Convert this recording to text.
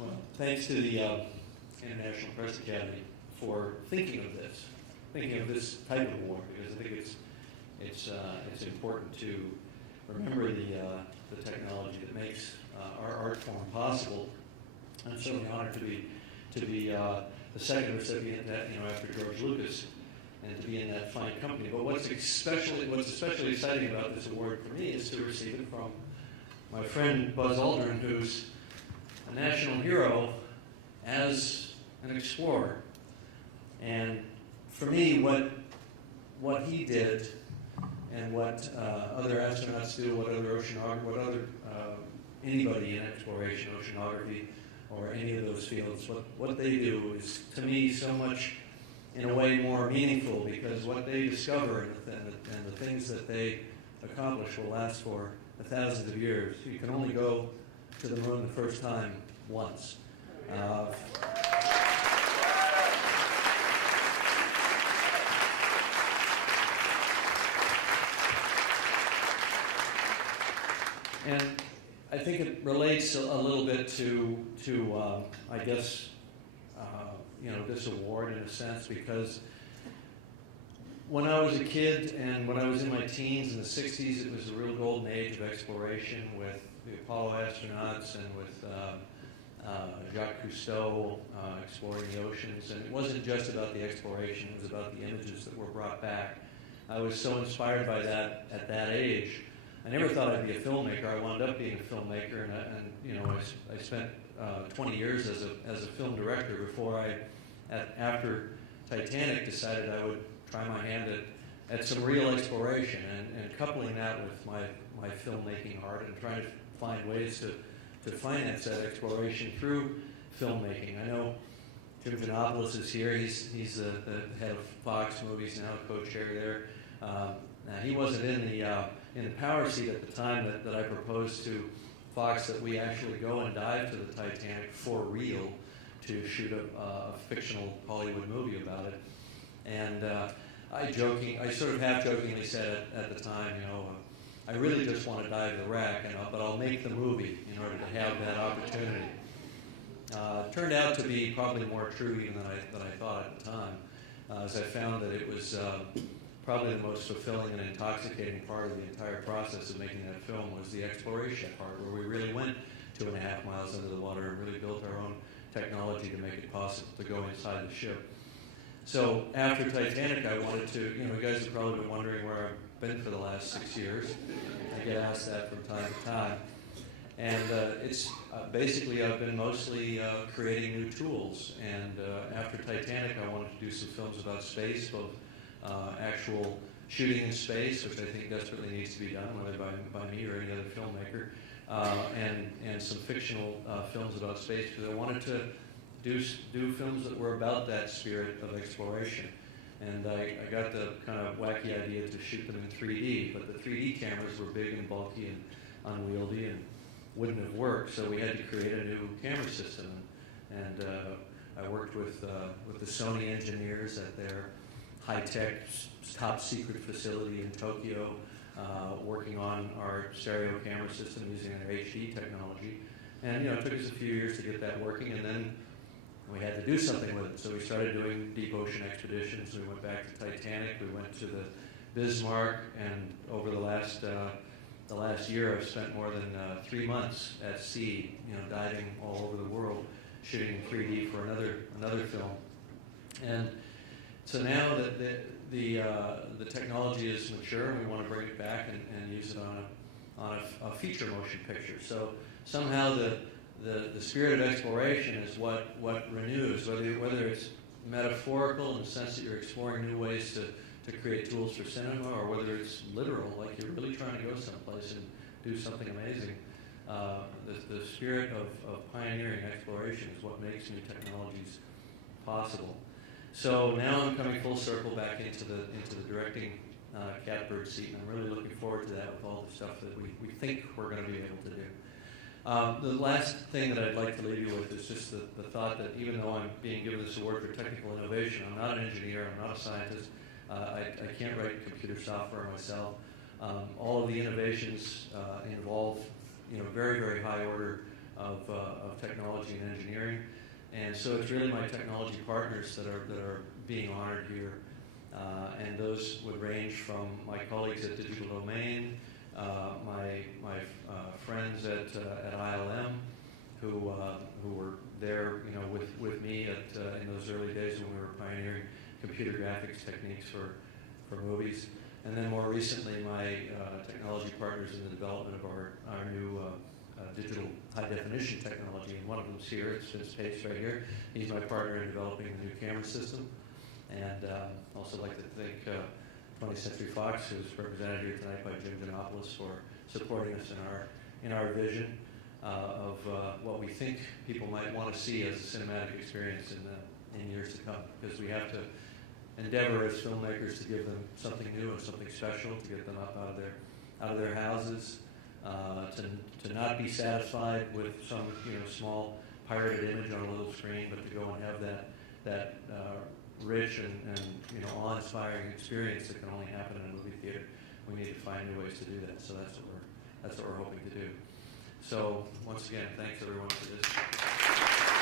Well, thanks to the International Press Academy for thinking of this type of award, because I think it's important to remember the technology that makes our art form possible. I'm certainly honored to be the second recipient that, after George Lucas, and to be in that fine company. But what's especially exciting about this award for me is to receive it from my friend Buzz Aldrin, who's a national hero as an explorer. And for me, what he did, and what other astronauts do, what other anybody in exploration, oceanography, or any of those fields, what they do is, to me, so much, in a way, more meaningful, because what they discover and the things that they accomplish will last for thousands of years. You can only go to the moon the first time once. And I think it relates a little bit to I guess, this award in a sense, because when I was a kid and when I was in my teens in the 60s, it was a real golden age of exploration with the Apollo astronauts and with Jacques Cousteau exploring the oceans. And it wasn't just about the exploration, it was about the images that were brought back. I was so inspired by that at that age. I never thought I'd be a filmmaker. I wound up being a filmmaker, and I spent 20 years as a film director before after Titanic, decided I would try my hand at some real exploration, and coupling that with my filmmaking heart and trying to find ways to finance that exploration through filmmaking. I know Jim Janopoulos is here. He's the head of Fox Movies now, co-chair there. Now, he wasn't in the power seat at the time that I proposed to Fox that we actually go and dive to the Titanic for real to shoot a fictional Hollywood movie about it. And I sort of half-jokingly said at the time, I really just want to dive the wreck, but I'll make the movie in order to have that opportunity. It turned out to be probably more true even than I thought at the time, as I found that it was probably the most fulfilling and intoxicating part of the entire process of making that film was the exploration part, where we really went 2.5 miles under the water and really built our own technology to make it possible to go inside the ship. So after Titanic, I wanted to, you guys have probably been wondering where I've been for the last 6 years. I get asked that from time to time. And it's basically, I've been mostly creating new tools. And after Titanic, I wanted to do some films about space, both actual shooting in space, which I think desperately needs to be done, whether by me or any other filmmaker, and some fictional films about space, because I wanted to do films that were about that spirit of exploration. And I got the kind of wacky idea to shoot them in 3D, but the 3D cameras were big and bulky and unwieldy and wouldn't have worked, so we had to create a new camera system. And I worked with the Sony engineers at their high-tech, top-secret facility in Tokyo, working on our stereo camera system using their HD technology. And it took us a few years to get that working, and then we had to do something with it. So we started doing deep ocean expeditions. We went back to Titanic. We went to the Bismarck, and over the last year, I've spent more than 3 months at sea, diving all over the world, shooting in 3D for another film. And so now that the technology is mature, and we want to bring it back and use it on a feature motion picture. So somehow the spirit of exploration is what renews, whether it's metaphorical in the sense that you're exploring new ways to create tools for cinema, or whether it's literal, like you're really trying to go someplace and do something amazing. The spirit of pioneering exploration is what makes new technologies possible. So now I'm coming full circle back into the directing catbird seat, and I'm really looking forward to that with all the stuff that we think we're going to be able to do. The last thing that I'd like to leave you with is just the thought that even though I'm being given this award for technical innovation, I'm not an engineer, I'm not a scientist, I can't write computer software myself. All of the innovations involve very, very high order of technology and engineering. And so it's really my technology partners that are being honored here. And those would range from my colleagues at Digital Domain, my friends at ILM, who were there, with me in those early days when we were pioneering computer graphics techniques for movies, and then more recently my technology partners in the development of our new digital high definition technology. And one of them's here. It's Vince Pace right here. He's my partner in developing the new camera system. And also like to thank 20th Century Fox, who's represented here tonight by Jim Giannopoulos, for supporting us in our vision of what we think people might want to see as a cinematic experience in years to come. Because we have to endeavor as filmmakers to give them something new and something special, to get them up out of their houses, to not be satisfied with some small pirated image on a little screen, but to go and have that rich and awe-inspiring experience that can only happen in a movie theater. We need to find new ways to do that. So that's what we're hoping to do. So once again, thanks everyone for this.